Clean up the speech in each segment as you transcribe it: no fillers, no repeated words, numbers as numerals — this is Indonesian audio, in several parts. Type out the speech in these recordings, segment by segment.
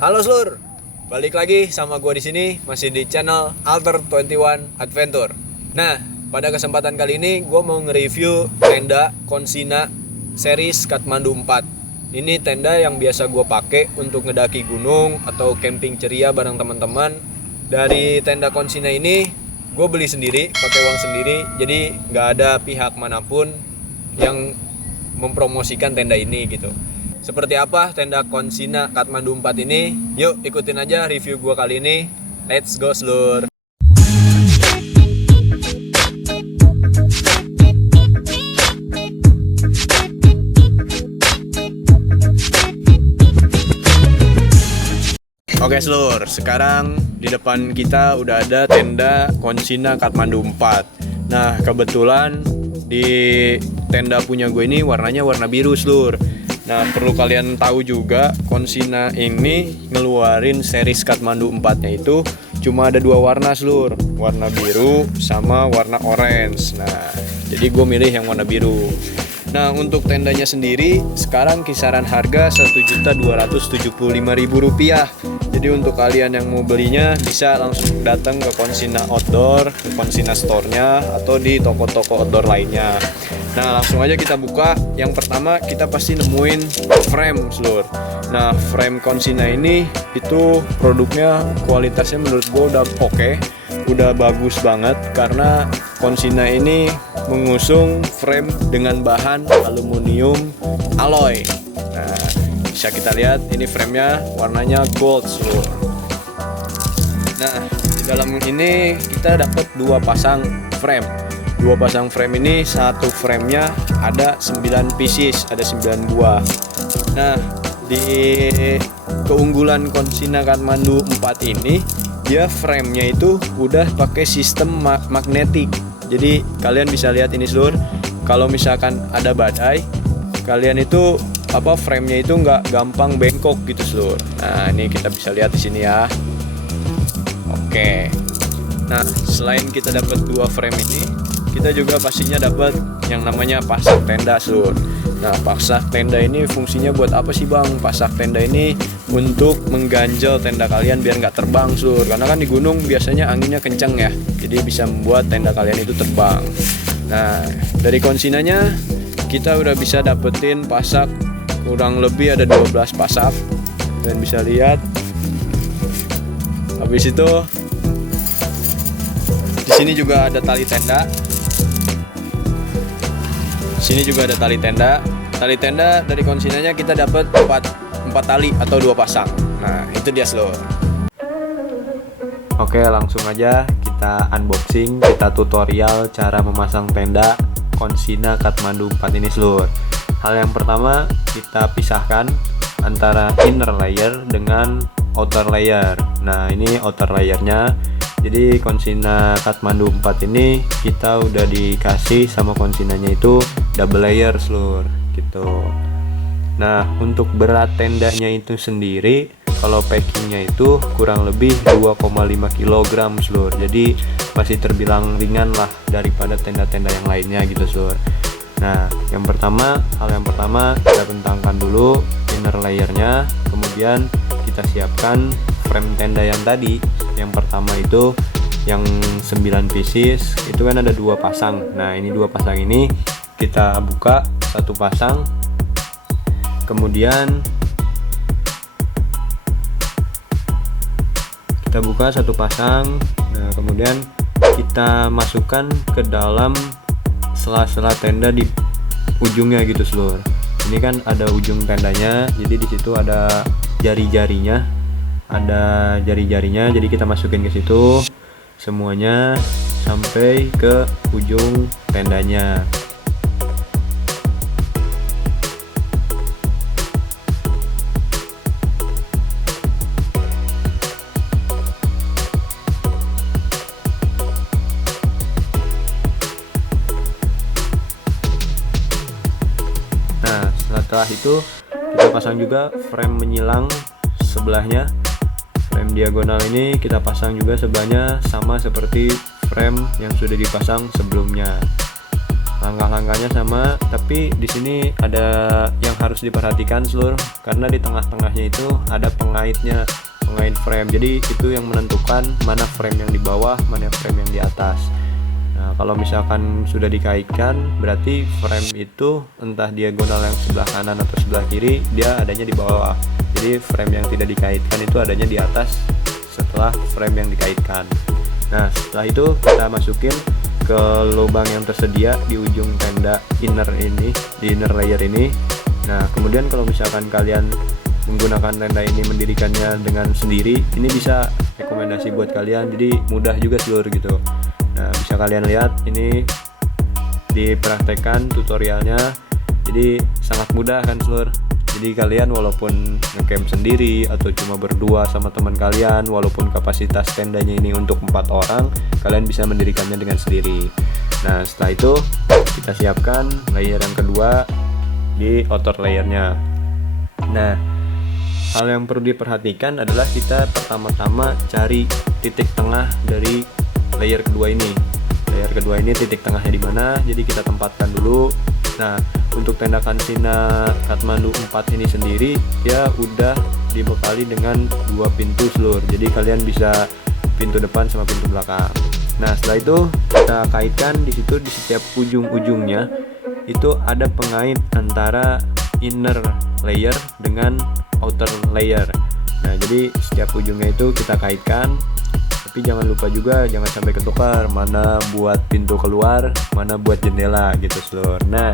Halo Slur, balik lagi sama gua di sini masih di channel Alter 21 Adventure. Nah, pada kesempatan kali ini gua mau nge-review tenda Konsina series Kathmandu 4. Ini tenda yang biasa gua pakai untuk ngedaki gunung atau camping ceria bareng teman-teman. Dari tenda Konsina ini gue beli sendiri, pakai uang sendiri, jadi nggak ada pihak manapun yang mempromosikan tenda ini gitu. Seperti apa tenda Konsina Kathmandu 4 ini? Yuk ikutin aja review gua kali ini. Let's go Slur. Oke Slur, sekarang di depan kita udah ada tenda Konsina Kathmandu 4. Nah kebetulan di tenda punya gue ini warnanya warna biru Slur. Nah perlu kalian tahu juga Konsina ini ngeluarin series Kathmandu 4-nya itu cuma ada dua warna Slur, warna biru sama warna orange. Nah jadi gue milih yang warna biru. Nah untuk tendanya sendiri sekarang kisaran harga Rp1.275.000. Jadi untuk kalian yang mau belinya bisa langsung datang ke Konsina Outdoor, ke Konsina Store-nya atau di toko-toko outdoor lainnya. Nah langsung aja kita buka. Yang pertama kita pasti nemuin frame Slur. Nah frame Konsina ini itu produknya kualitasnya menurut gue udah oke, udah bagus banget karena Konsina ini mengusung frame dengan bahan aluminium alloy. Nah bisa kita lihat ini framenya warnanya gold Slur. Nah di dalam ini kita dapat dua pasang frame. Dua pasang frame ini, satu framenya ada 9 pieces, ada 9 buah. Nah di keunggulan Konsina Kathmandu 4 ini dia framenya itu udah pakai sistem magnetik. Jadi kalian bisa lihat ini Slur, kalau misalkan ada badai kalian itu framenya itu nggak gampang bengkok gitu Slur. Nah ini kita bisa lihat di sini ya. Oke. Nah selain kita dapat dua frame ini, kita juga pastinya dapat yang namanya pasak tenda Slur. Nah pasak tenda ini fungsinya buat apa sih bang? Pasak tenda ini untuk mengganjal tenda kalian biar nggak terbang Slur. Karena kan di gunung biasanya anginnya kenceng ya, jadi bisa membuat tenda kalian itu terbang. Nah dari Konsinanya kita udah bisa dapetin pasak kurang lebih ada 12 pasak. Dan bisa lihat habis itu di sini juga ada tali tenda. Sini juga ada tali tenda. Tali tenda dari Konsinanya kita dapat 4 tali atau 2 pasang. Nah, itu dia Slur. Oke, langsung aja kita unboxing, kita tutorial cara memasang tenda Konsina Kathmandu 4 ini Slur. Hal yang pertama, kita pisahkan antara inner layer dengan outer layer. Nah, ini outer layernya. Jadi Konsina Kathmandu 4 ini kita udah dikasih sama Konsinanya itu double layer Slur gitu. Nah untuk berat tendanya itu sendiri kalau packingnya itu kurang lebih 2,5 kg Slur. Jadi masih terbilang ringan lah daripada tenda-tenda yang lainnya gitu Slur. Nah hal yang pertama kita bentangkan dulu inner layernya, kemudian kita siapkan frame tenda yang tadi. Yang pertama itu yang 9 pieces itu kan ada 2 pasang. Nah ini 2 pasang ini kita buka satu pasang, kemudian kita buka satu pasang. Nah kemudian kita masukkan ke dalam sela-sela tenda di ujungnya gitu Slur. Ini kan ada ujung tendanya, jadi di situ ada jari-jarinya. Jadi kita masukin ke situ semuanya sampai ke ujung tendanya. Nah setelah itu kita pasang juga frame menyilang sebelahnya. Frame diagonal ini kita pasang juga sebelahnya sama seperti frame yang sudah dipasang sebelumnya. Langkah-langkahnya sama, tapi di sini ada yang harus diperhatikan seluruh, karena di tengah-tengahnya itu ada pengaitnya, pengait frame. Jadi itu yang menentukan mana frame yang di bawah, mana frame yang di atas. Nah, kalau misalkan sudah dikaitkan, berarti frame itu entah diagonal yang sebelah kanan atau sebelah kiri, dia adanya di bawah. Jadi frame yang tidak dikaitkan itu adanya di atas setelah frame yang dikaitkan. Nah, setelah itu kita masukin ke lubang yang tersedia di ujung tenda inner ini, di inner layer ini. Nah, kemudian kalau misalkan kalian menggunakan tenda ini mendirikannya dengan sendiri, ini bisa rekomendasi buat kalian, jadi mudah juga seluruh gitu. Nah, bisa kalian lihat ini dipraktekkan tutorialnya, jadi sangat mudah kan seluruh. Jadi kalian walaupun ngecamp sendiri atau cuma berdua sama teman kalian, walaupun kapasitas tendanya ini untuk 4 orang, kalian bisa mendirikannya dengan sendiri. Nah, setelah itu kita siapkan layer yang kedua di outer layernya. Nah, hal yang perlu diperhatikan adalah kita pertama-tama cari titik tengah dari layer kedua ini. Layer kedua ini titik tengahnya di mana? Jadi kita tempatkan dulu. Nah, untuk tenda Kansina Kathmandu 4 ini sendiri ya udah dibekali dengan 2 pintu seluruh. Jadi kalian bisa pintu depan sama pintu belakang. Nah, setelah itu kita kaitkan di situ, di setiap ujung-ujungnya itu ada pengait antara inner layer dengan outer layer. Nah, jadi setiap ujungnya itu kita kaitkan, tapi jangan lupa juga jangan sampai ketukar, mana buat pintu keluar, mana buat jendela gitu seluruh. Nah,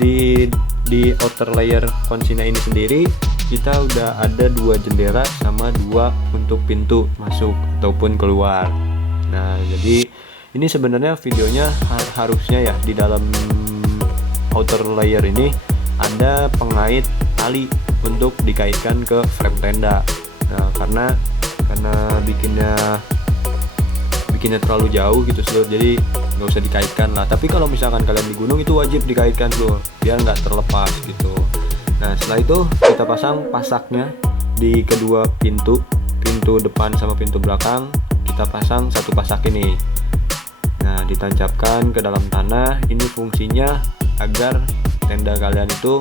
di outer layer Kansina ini sendiri kita udah ada 2 jendela sama 2 untuk pintu masuk ataupun keluar. Nah, jadi ini sebenarnya videonya harusnya ya di dalam outer layer ini ada pengait tali untuk dikaitkan ke frame tenda. Nah, karena bikinnya terlalu jauh gitu seluruh, jadi nggak usah dikaitkan lah. Tapi kalau misalkan kalian di gunung itu wajib dikaitkan seluruh, biar nggak terlepas gitu. Nah, setelah itu kita pasang pasaknya di kedua pintu depan sama pintu belakang. Kita pasang satu pasak ini. Nah, ditancapkan ke dalam tanah. Ini fungsinya agar tenda kalian itu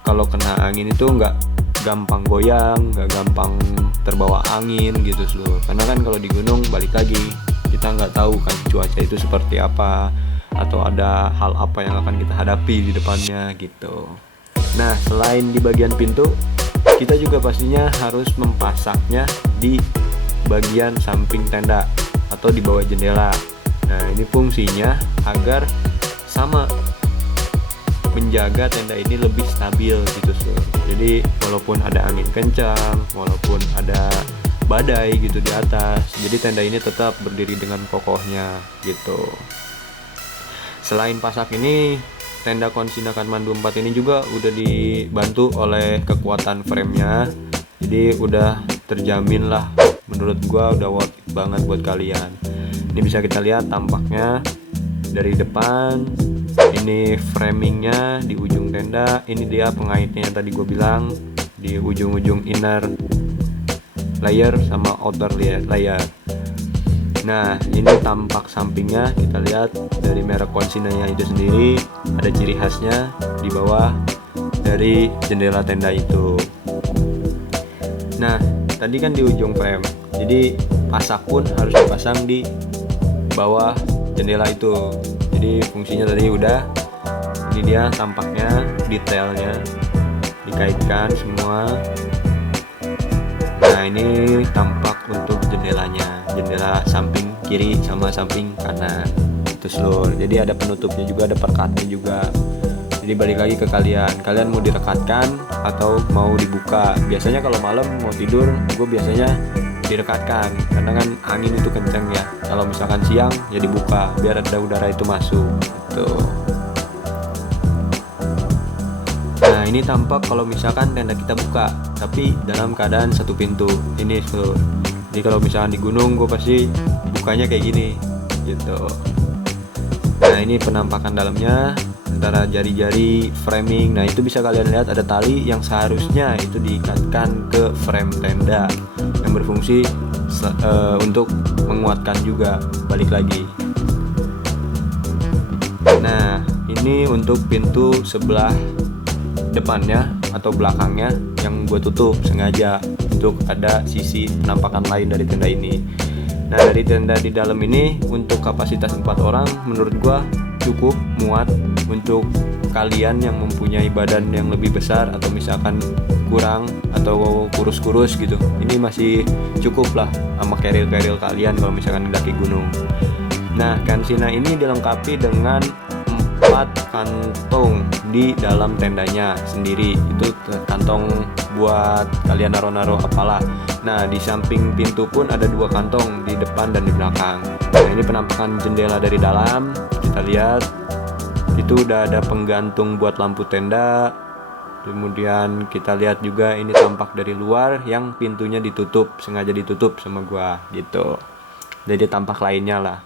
kalau kena angin itu nggak gampang goyang, nggak gampang terbawa angin gitu seluruh. Karena kan kalau di gunung balik lagi kita nggak tahu kan cuaca itu seperti apa, atau ada hal apa yang akan kita hadapi di depannya gitu. Nah, selain di bagian pintu, kita juga pastinya harus mempasaknya di bagian samping tenda atau di bawah jendela. Nah, ini fungsinya agar sama menjaga tenda ini lebih stabil gitu seluruh. Jadi walaupun ada angin kencang, walaupun ada badai gitu di atas, jadi tenda ini tetap berdiri dengan kokohnya gitu. Selain pasak ini, tenda Kansina Kathmandu 4 ini juga udah dibantu oleh kekuatan framenya. Jadi udah terjamin lah, menurut gua udah worth it banget buat kalian. Ini bisa kita lihat tampaknya dari depan. Ini framingnya di ujung tenda. Ini dia pengaitnya yang tadi gue bilang di ujung-ujung inner layer sama outer layer. Nah, ini tampak sampingnya, kita lihat dari merek Kansinanya itu sendiri ada ciri khasnya di bawah dari jendela tenda itu. Nah, tadi kan di ujung frame, jadi pasak pun harus dipasang di bawah jendela itu. Jadi fungsinya tadi udah, ini dia tampaknya detailnya dikaitkan semua. Nah, ini tampak untuk jendelanya, jendela samping kiri sama samping kanan itu seluruh. Jadi ada penutupnya juga, ada perkatnya juga. Jadi balik lagi ke kalian mau direkatkan atau mau dibuka. Biasanya kalau malam mau tidur gue biasanya direkatkan, karena kan angin itu kenceng ya. Kalau misalkan siang ya dibuka biar ada udara itu masuk gitu. Nah, ini tampak kalau misalkan tenda kita buka tapi dalam keadaan satu pintu ini seluruh. Jadi kalau misalkan di gunung gue pasti bukanya kayak gini gitu. Nah, ini penampakan dalamnya antara jari-jari framing. Nah, itu bisa kalian lihat ada tali yang seharusnya itu diikatkan ke frame tenda yang berfungsi untuk menguatkan juga, balik lagi. Nah, Ini untuk pintu sebelah depannya atau belakangnya yang gue tutup sengaja untuk ada sisi penampakan lain dari tenda ini. Nah, dari tenda di dalam ini untuk kapasitas 4 orang menurut gue cukup muat untuk kalian yang mempunyai badan yang lebih besar atau misalkan kurang atau kurus-kurus gitu. Ini masih cukup lah sama keril-keril kalian kalau misalkan mendaki gunung. Nah, kansina ini dilengkapi dengan 4 kantong di dalam tendanya sendiri. Itu kantong buat kalian naro-naro apalah. Nah, di samping pintu pun ada 2 kantong di depan dan di belakang. Nah, ini penampakan jendela dari dalam. Kita lihat itu udah ada penggantung buat lampu tenda. Kemudian kita lihat juga ini tampak dari luar yang pintunya ditutup, sengaja ditutup sama gua gitu. Jadi tampak lainnya lah.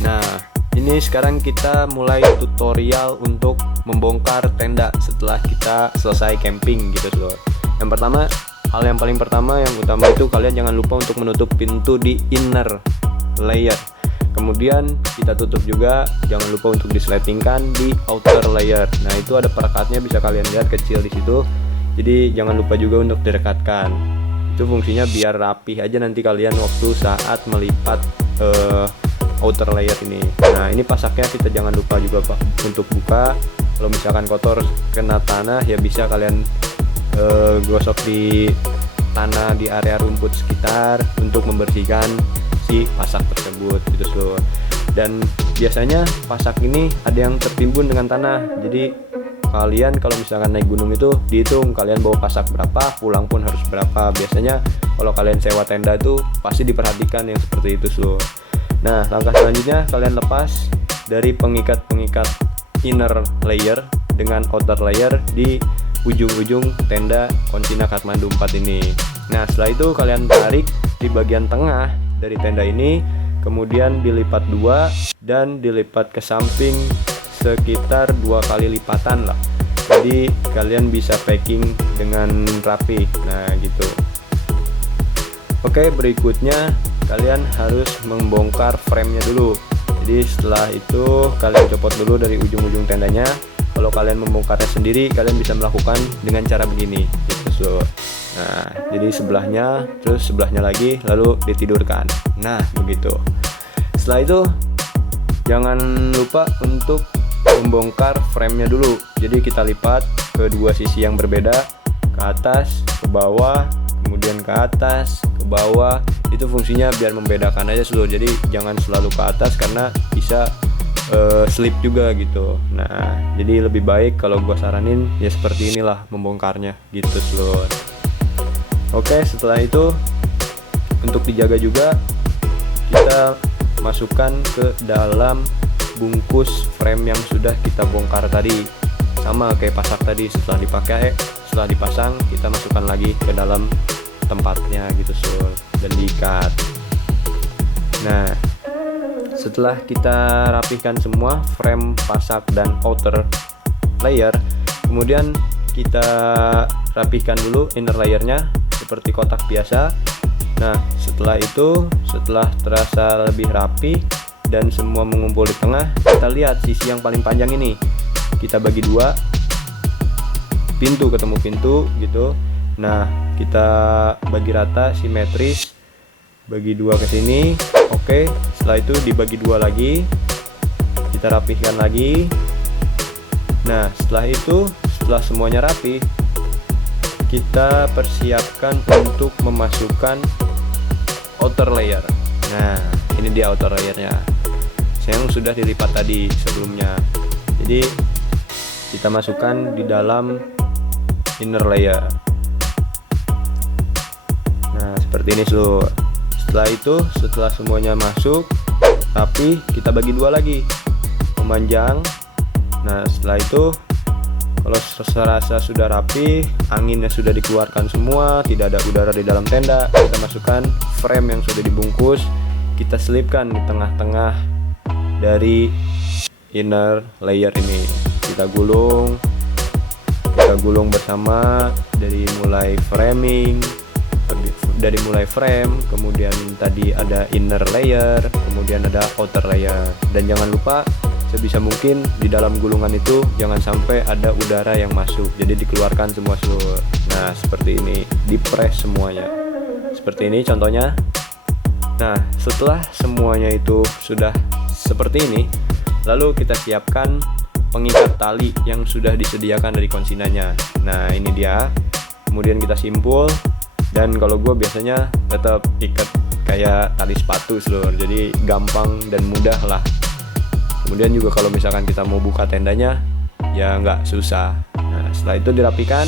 Nah, ini sekarang kita mulai tutorial untuk membongkar tenda setelah kita selesai camping gitu loh. Yang pertama, hal yang paling pertama yang utama itu kalian jangan lupa untuk menutup pintu di inner layer. Kemudian kita tutup juga, jangan lupa untuk disletingkan di outer layer. Nah, itu ada perekatnya, bisa kalian lihat kecil di situ. Jadi jangan lupa juga untuk direkatkan. Itu fungsinya biar rapih aja nanti kalian waktu saat melipat outer layer ini. Nah, ini pasaknya kita jangan lupa juga Pak untuk buka. Kalau misalkan kotor kena tanah ya bisa kalian gosok di tanah di area rumput sekitar untuk membersihkan si pasak tersebut gitu loh. Dan biasanya pasak ini ada yang tertimbun dengan tanah. Jadi kalian kalau misalkan naik gunung itu dihitung kalian bawa pasak berapa, pulang pun harus berapa. Biasanya kalau kalian sewa tenda itu pasti diperhatikan yang seperti itu loh. Nah, langkah selanjutnya kalian lepas dari pengikat-pengikat inner layer dengan outer layer di ujung-ujung tenda Konsina Kathmandu 4 ini. Nah, setelah itu kalian tarik di bagian tengah dari tenda ini, kemudian dilipat 2 dan dilipat ke samping sekitar 2 kali lipatan lah. Jadi kalian bisa packing dengan rapi. Nah, gitu. Oke, berikutnya kalian harus membongkar frame-nya dulu. Jadi setelah itu kalian copot dulu dari ujung-ujung tendanya. Kalau kalian membongkarnya sendiri, kalian bisa melakukan dengan cara begini gitu. Nah, jadi sebelahnya, terus sebelahnya lagi, lalu ditidurkan. Nah, begitu. Setelah itu jangan lupa untuk membongkar frame-nya dulu. Jadi kita lipat ke 2 sisi yang berbeda, ke atas, ke bawah, kemudian ke atas, ke bawah. Itu fungsinya biar membedakan aja seluruh. Jadi jangan selalu ke atas karena bisa slip juga gitu. Nah, jadi lebih baik kalau gua saranin ya seperti inilah membongkarnya gitu seluruh. Oke, setelah itu untuk dijaga juga kita masukkan ke dalam bungkus frame yang sudah kita bongkar tadi. Sama kayak pasak tadi, setelah dipasang kita masukkan lagi ke dalam tempatnya gitu dan diikat. Nah, setelah kita rapihkan semua frame, pasak, dan outer layer, kemudian kita rapihkan dulu inner layernya seperti kotak biasa. Nah, setelah itu, setelah terasa lebih rapi dan semua mengumpul di tengah, kita lihat sisi yang paling panjang ini kita bagi 2, pintu ketemu pintu gitu. Nah, kita bagi rata simetris, bagi 2 ke sini. Oke, setelah itu dibagi 2 lagi, kita rapihkan lagi. Nah, setelah itu, setelah semuanya rapi, kita persiapkan untuk memasukkan outer layer. Nah, ini dia outer layernya yang sudah dilipat tadi sebelumnya. Jadi kita masukkan di dalam inner layer. Nah, seperti ini seluruh. Setelah itu, setelah semuanya masuk rapi, kita bagi 2 lagi, memanjang. Nah, setelah itu kalau serasa sudah rapi, anginnya sudah dikeluarkan semua, tidak ada udara di dalam tenda, kita masukkan frame yang sudah dibungkus, kita selipkan di tengah-tengah dari inner layer ini. Kita gulung bersama dari mulai framing, dari mulai frame, kemudian tadi ada inner layer, kemudian ada outer layer. Dan jangan lupa sebisa mungkin di dalam gulungan itu jangan sampai ada udara yang masuk, jadi dikeluarkan semua seluruh. Nah seperti ini, dipres semuanya seperti ini contohnya. Nah setelah semuanya itu sudah seperti ini, lalu kita siapkan pengikat tali yang sudah disediakan dari konsinanya. Nah ini dia, kemudian kita simpul. Dan kalau gue biasanya tetap ikat kayak tali sepatu seluruh, jadi gampang dan mudah lah. Kemudian juga kalau misalkan kita mau buka tendanya ya nggak susah. Nah setelah itu dirapikan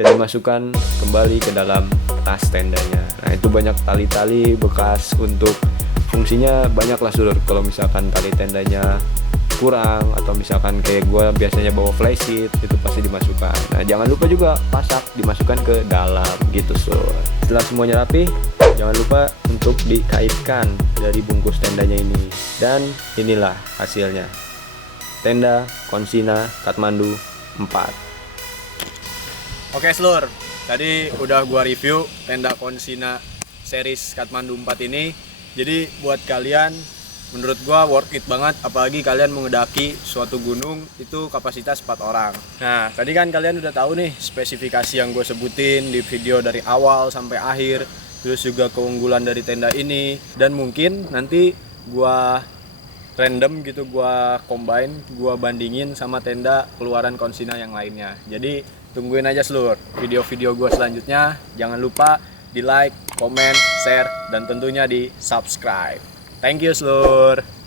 dan dimasukkan kembali ke dalam tas tendanya. Nah itu banyak tali-tali bekas, untuk fungsinya banyak lah seluruh. Kalau misalkan tali tendanya kurang atau misalkan kayak gue biasanya bawa flysheet, itu pasti dimasukkan. Nah jangan lupa juga pasak dimasukkan ke dalam gitu. Setelah semuanya rapi, jangan lupa untuk dikaitkan dari bungkus tendanya ini. Dan inilah hasilnya, tenda Konsina Kathmandu 4. Oke seluruh, tadi udah gua review tenda Konsina series Kathmandu 4 ini. Jadi buat kalian, menurut gua worth it banget, apalagi kalian mengedaki suatu gunung itu kapasitas 4 orang. Nah tadi kan kalian udah tahu nih spesifikasi yang gue sebutin di video dari awal sampai akhir, terus juga keunggulan dari tenda ini. Dan mungkin nanti gua random gitu, gua combine, gua bandingin sama tenda keluaran Konsina yang lainnya. Jadi tungguin aja seluruh video-video gua selanjutnya. Jangan lupa di like, comment, share, dan tentunya di subscribe. Thank you seluruh.